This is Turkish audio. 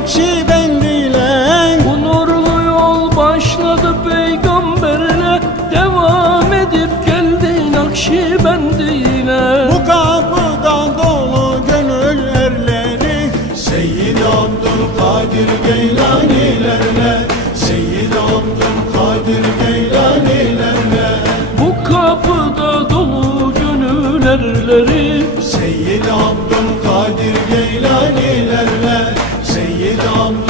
Nakşibendiler Bu nurlu yol başladı peygamberle Devam edip geldi Nakşibendiyle Bu kapıda dolu gönül erleri. Seyyid Abdülkadir Geylanilerle Seyyid Abdülkadir Geylanilerle Bu kapıda dolu gönül erleri. Seyyid Abdülkadir Geylanilerle Seyyid Abdülkadir Geylanilerle